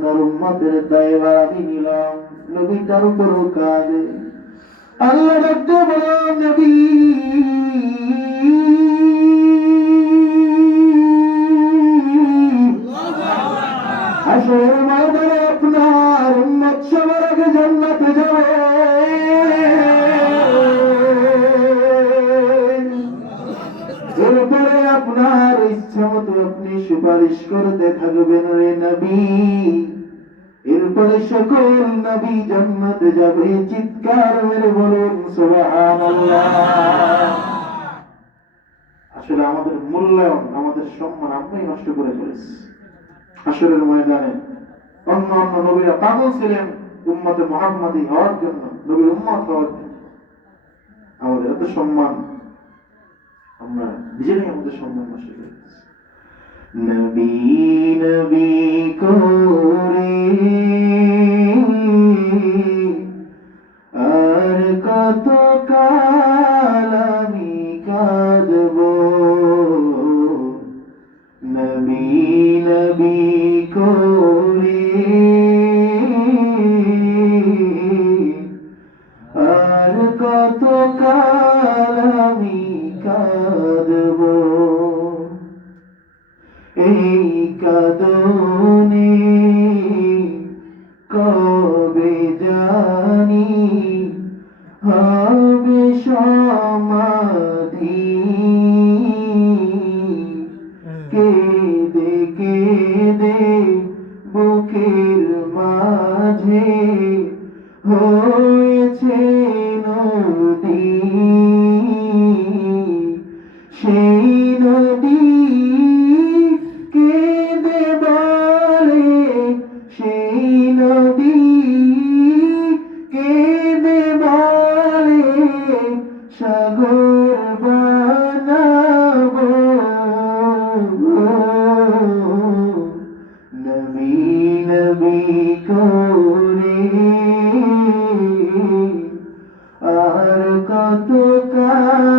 আপনার উম্মতের দায়ভার আমি নিলাম। নবী তার উপরও কাঁদে। আল্লাহ ডাকতে বললেন, নবী হাসরের ময়দানে আপনার উম্মত সবার আগে জান্নাতে যাবে। এরপরে আপনার ইচ্ছা মতো আপনি সুপারিশ করতে থাকবেন রে নবী। এরপরে সকল নবী জান্নাতে যাবে। চিৎকার মেরে বলুন সুবহানাল্লাহ। আসলে আমাদের মূল্যায়ন, আমাদের সম্মান আমরাই নষ্ট করে ফেলেছি। হাসরের ময়দানে অন্য অন্য নবীরা পাগল ছিলেন উম্মতে মুহাম্মাদি হওয়ার জন্য, নবীর উম্মত হওয়ার জন্য। আমাদের এত সম্মান, আমরা নিজেরাই আমাদের সম্মান নষ্ট করে ফেলেছি। নবী নবী করে আর কত কাল আমি কাঁদব। নবী নবী করে আর কত কাল আমি কাঁদব। এই কাঁদনে কবে জানি হবে সমাধি। কেঁদে কেঁদে বুকের মাঝে হয়েছে নদী। সেই নদী কেঁদে বলে, সেই নদী কেঁদে বলে সাগর বানাবো। নবী নবী করে আর কত কাল